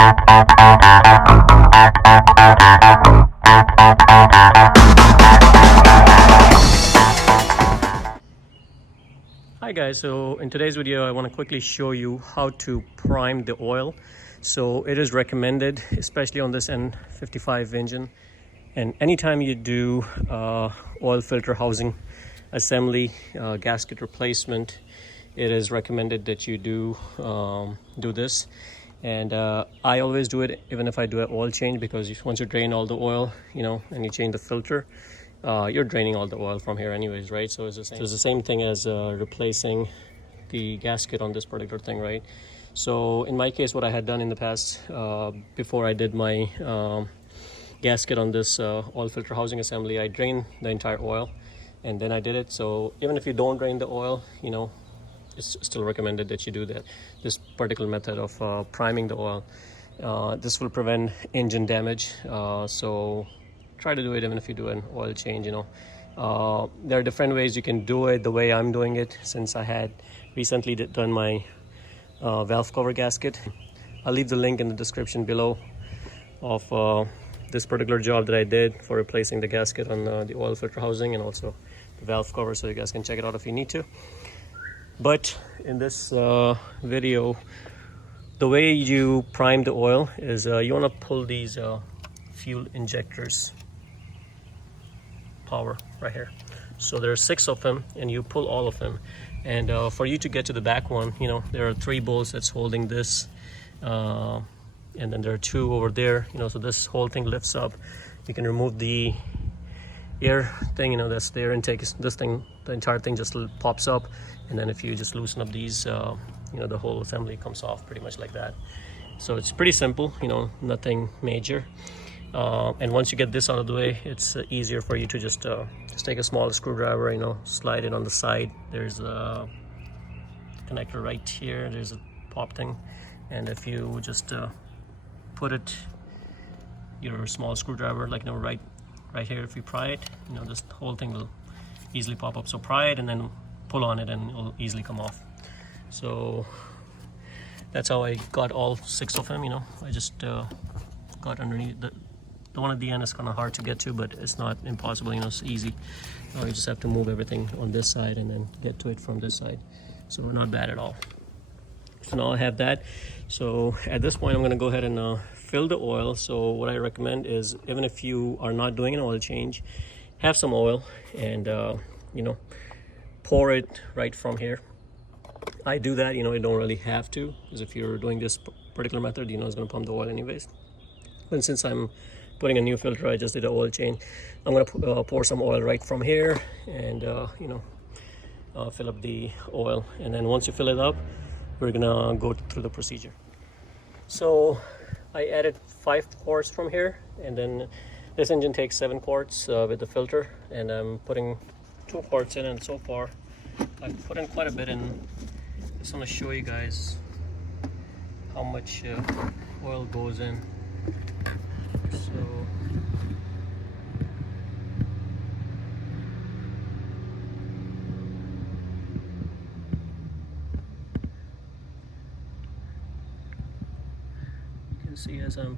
Hi guys, so in today's video I want to quickly show you how to prime the oil. So it is recommended, especially on this N55 engine, and anytime you do oil filter housing assembly, gasket replacement, it is recommended that you do this. And I always do it even if I do an oil change, because once you drain all the oil, and you change the filter, you're draining all the oil from here anyways, right? So it's the same thing as replacing the gasket on this particular thing, right? So in my case, what I had done in the past, before I did my gasket on this oil filter housing assembly, I drained the entire oil and then I did it. So even if you don't drain the oil, it's still recommended that you do this particular method of priming the oil. This will prevent engine damage, so try to do it even if you do an oil change. There are different ways you can do it. The way I'm doing it, since I had recently done my valve cover gasket, I'll leave the link in the description below of this particular job that I did for replacing the gasket on the oil filter housing and also the valve cover, so you guys can check it out if you need to. But in this video, the way you prime the oil is you want to pull these fuel injectors power right here. So there are 6 of them and you pull all of them, and for you to get to the back one, there are 3 bolts that's holding this, and then there are 2 over there, so this whole thing lifts up. You can remove the air thing, that's the air intake. This thing, the entire thing just pops up, and then if you just loosen up these, the whole assembly comes off pretty much like that. So it's pretty simple, nothing major. And once you get this out of the way, it's easier for you to just take a small screwdriver, slide it on the side. There's a connector right here, there's a pop thing, and if you just put it, your small screwdriver, like right here, if you pry it, this whole thing will easily pop up. So pry it and then pull on it and it'll easily come off. So that's how I got all 6 of them. I just got underneath. The one at the end is kind of hard to get to, but it's not impossible. It's easy. You just have to move everything on this side and then get to it from this side. So not bad at all. So now I have that. So at this point I'm going to go ahead and fill the oil. So what I recommend is, even if you are not doing an oil change, have some oil and pour it right from here. I do that, you don't really have to, because if you're doing this particular method, it's going to pump the oil anyways. But since I'm putting a new filter, I just did an oil change, I'm going to pour some oil right from here and fill up the oil. And then once you fill it up, we're gonna go through the procedure. So I added 5 quarts from here, and then this engine takes 7 quarts with the filter, and I'm putting 2 quarts in, and so far I've put in quite a bit, and I just want to show you guys how much oil goes in. So you can see as I'm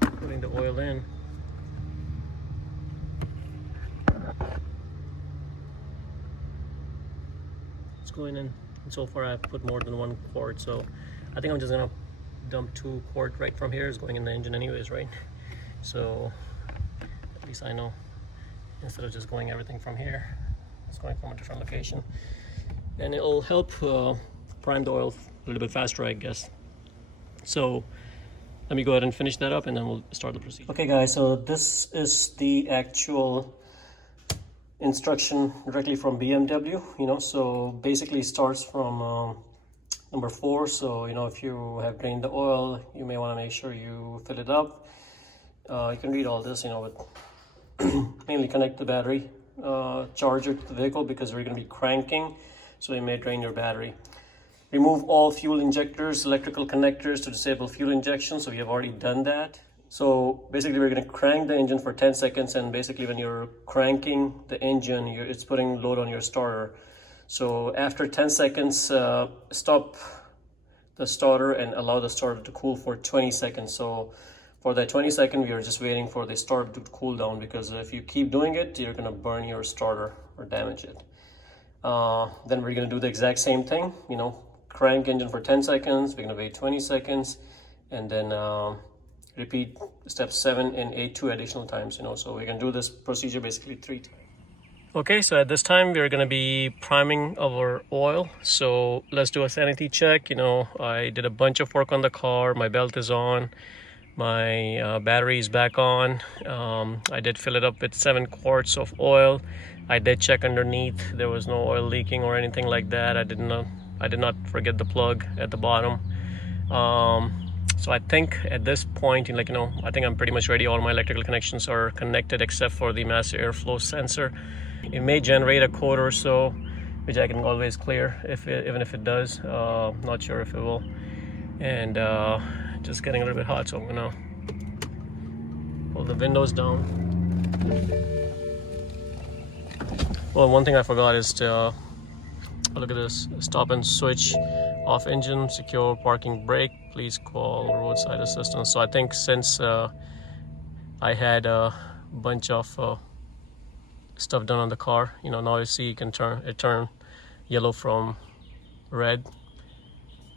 putting the oil in, it's going in, and so far I've put more than 1 quart, so I think I'm just gonna dump 2 quart right from here. Is going in the engine anyways, right? So at least I know, instead of just going everything from here, it's going from a different location, and it'll help prime the oil a little bit faster, I guess. So let me go ahead and finish that up and then we'll start the procedure. Okay guys, so this is the actual instruction directly from BMW. So basically it starts from number 4. So if you have drained the oil, you may want to make sure you fill it up. You can read all this, but mainly connect the battery charger to the vehicle, because we're going to be cranking, so you may drain your battery. Remove all fuel injectors, electrical connectors to disable fuel injection. So we have already done that. So basically we're going to crank the engine for 10 seconds, and basically when you're cranking the engine, it's putting load on your starter. So after 10 seconds, stop the starter and allow the starter to cool for 20 seconds. So for that 20 seconds, we are just waiting for the starter to cool down, because if you keep doing it, you're gonna burn your starter or damage it. Then we're gonna do the exact same thing, you know, crank engine for 10 seconds, we're gonna wait 20 seconds, and then repeat step 7 and 8 2 additional times, you know. So we can do this procedure basically 3 times. Okay, so at this time we're going to be priming our oil. So let's do a sanity check. You know, I did a bunch of work on the car. My belt is on, my battery is back on. I did fill it up with 7 quarts of oil. I did check underneath, there was no oil leaking or anything like that. I did not forget the plug at the bottom. So I think at this point, like, you know, I think I'm pretty much ready. All my electrical connections are connected except for the master airflow sensor. It may generate a code or so, which I can always clear even if it does. Not sure if it will. And just getting a little bit hot, so I'm gonna pull the windows down. Well, one thing I forgot is to look at this: stop and switch off engine, secure parking brake, please call roadside assistance. So I think since I had a bunch of stuff done on the car, you know, now you see you can turn yellow from red,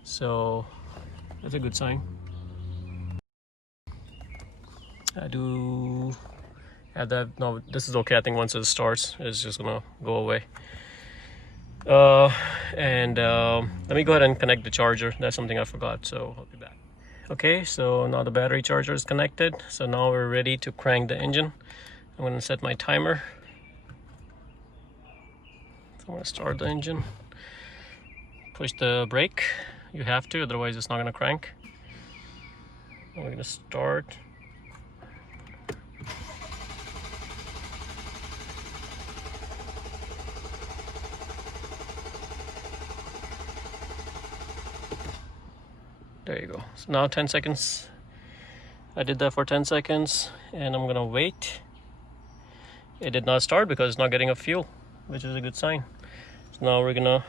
so that's a good sign. I do have that. No, this is okay. I think once it starts, it's just gonna go away. Let me go ahead and connect the charger. That's something I forgot, so I'll be back. Okay, so now the battery charger is connected, so now we're ready to crank the engine. I'm going to set my timer. So I'm going to start the engine. Push the brake. You have to, otherwise it's not going to crank. And we're going to start. There you go. So now 10 seconds. I did that for 10 seconds, and I'm gonna wait. It did not start because it's not getting a fuel, which is a good sign. So now we're gonna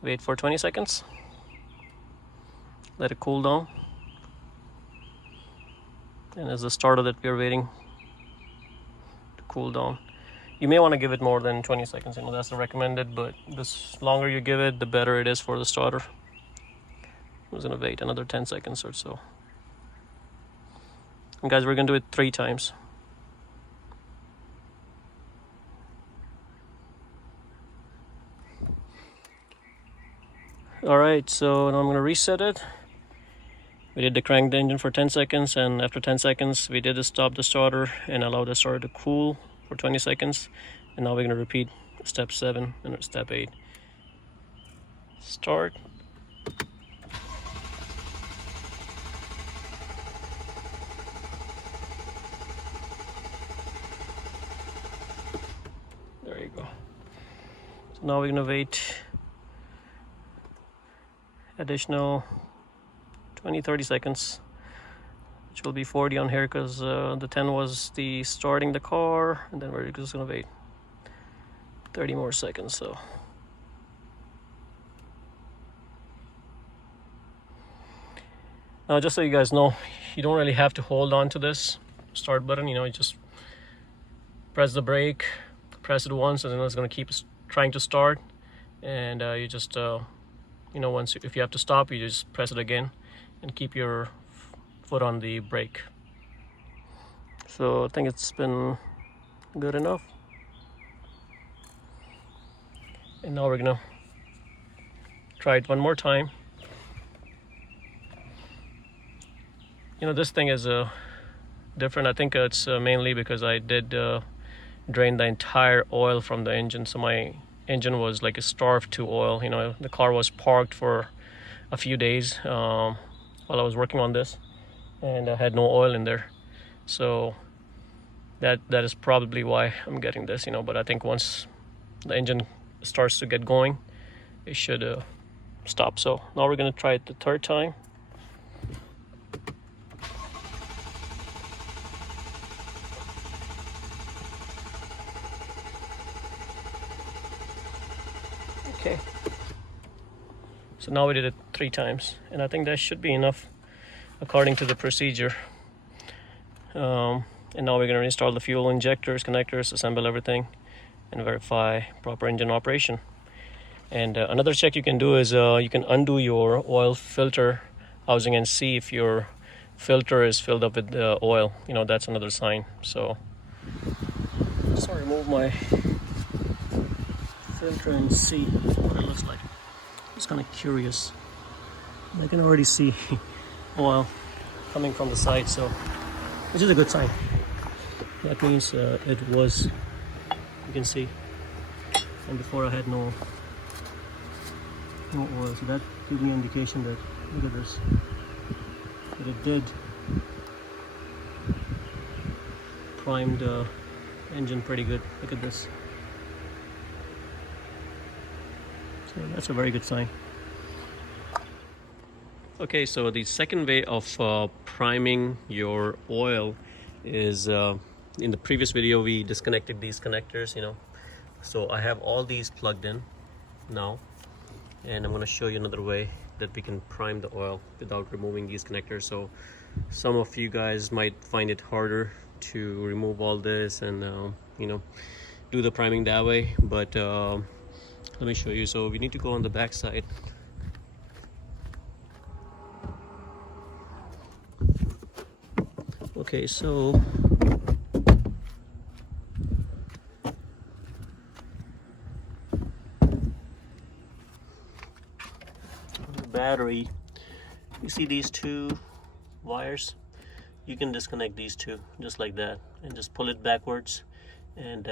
wait for 20 seconds. Let it cool down. And as the starter that we're waiting to cool down. You may want to give it more than 20 seconds, you know, that's the recommended, but the longer you give it, the better it is for the starter. I'm just gonna wait another 10 seconds or so. And guys, we're gonna do it 3 times. Alright, so now I'm gonna reset it. We did the crank the engine for 10 seconds, and after 10 seconds we did stop the starter and allow the starter to cool for 20 seconds. And now we're gonna repeat step 7 and step 8. Start. There you go. So now we're gonna wait additional 20-30 seconds, which will be 40 on here because the 10 was the starting the car, and then we're just gonna wait 30 more seconds. So now, just so you guys know, you don't really have to hold on to this start button, you know, you just press the brake, press it once, and then it's going to keep trying to start. And you just you know, if you have to stop, you just press it again and keep your foot on the brake. So I think it's been good enough. And now we're gonna try it one more time. You know, this thing is different. I think it's mainly because I did drain the entire oil from the engine, so my engine was like starved to oil. You know, the car was parked for a few days while I was working on this, and I had no oil in there. So that is probably why I'm getting this, you know. But I think once the engine starts to get going, it should stop. So now we're gonna try it the 3rd time. Okay, so now we did it 3 times, and I think that should be enough according to the procedure. And now we're going to install the fuel injectors, connectors, assemble everything, and verify proper engine operation. And another check you can do is you can undo your oil filter housing and see if your filter is filled up with oil. You know, that's another sign. So just want to remove my filter and see what it looks like. It's kind of curious. I can already see oil coming from the side, so which is a good sign. That means it was, you can see, and before I had no oil, so that gives me an indication that, look at this, that it did prime the engine pretty good. Look at this. So that's a very good sign. Okay, so the second way of priming your oil is, in the previous video we disconnected these connectors, you know. So I have all these plugged in now, and I'm going to show you another way that we can prime the oil without removing these connectors. So some of you guys might find it harder to remove all this and you know, do the priming that way, but let me show you. So we need to go on the back side. Okay, so the battery, you see these 2 wires? You can disconnect these 2 just like that and just pull it backwards, and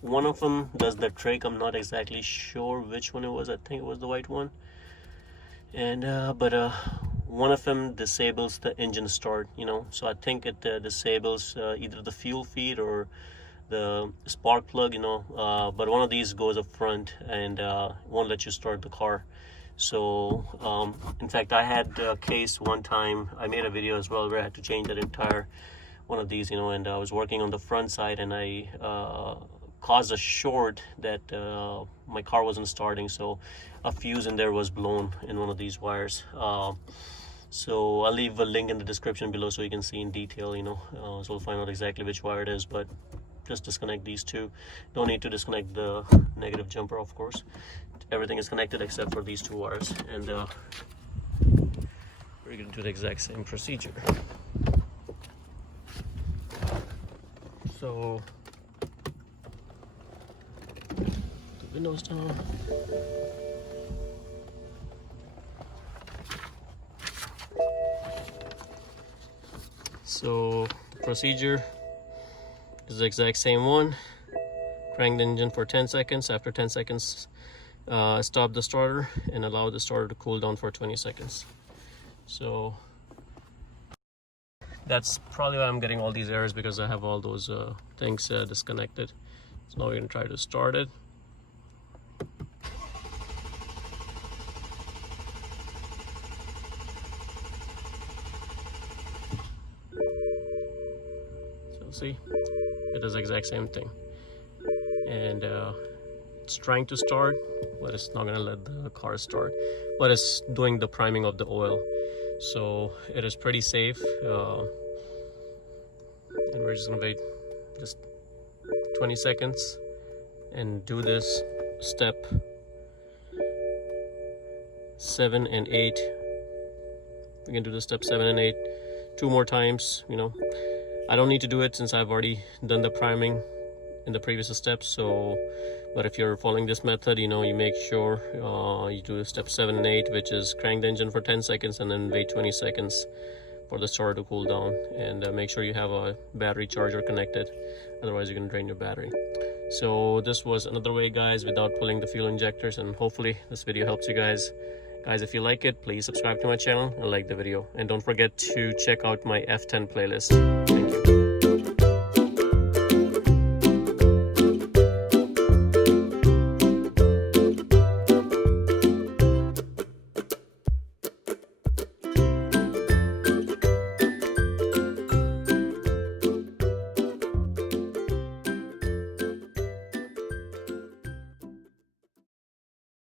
one of them does the trick. I'm not exactly sure which one it was. I think it was the white one, and one of them disables the engine start, you know. So I think it disables either the fuel feed or the spark plug, you know, but one of these goes up front and won't let you start the car. So in fact, I had a case one time, I made a video as well, where I had to change that entire one of these, you know, and I was working on the front side, and I caused a short that my car wasn't starting, so a fuse in there was blown in one of these wires. So I'll leave a link in the description below so you can see in detail, you know, so we'll find out exactly which wire it is, but just disconnect these 2. Don't need to disconnect the negative jumper, of course. Everything is connected except for these 2 wires, and we're going to do the exact same procedure. So the windows down. So the procedure is the exact same one. Crank the engine for 10 seconds. After 10 seconds, stop the starter and allow the starter to cool down for 20 seconds. So that's probably why I'm getting all these errors, because I have all those things disconnected. So now we're going to try to start it. See, it does the exact same thing, and it's trying to start, but it's not going to let the car start, but it's doing the priming of the oil, so it is pretty safe. And we're just going to wait just 20 seconds and do this step 7 and 8. We can do the step 7 and 8 2 more times, you know. I don't need to do it since I've already done the priming in the previous steps. So, but if you're following this method, you know, you make sure you do step 7 and 8, which is crank the engine for 10 seconds and then wait 20 seconds for the starter to cool down, and make sure you have a battery charger connected, otherwise you're going to drain your battery. So this was another way, guys, without pulling the fuel injectors, and hopefully this video helps you guys. Guys, if you like it, please subscribe to my channel and like the video, and don't forget to check out my F10 playlist. Thank you.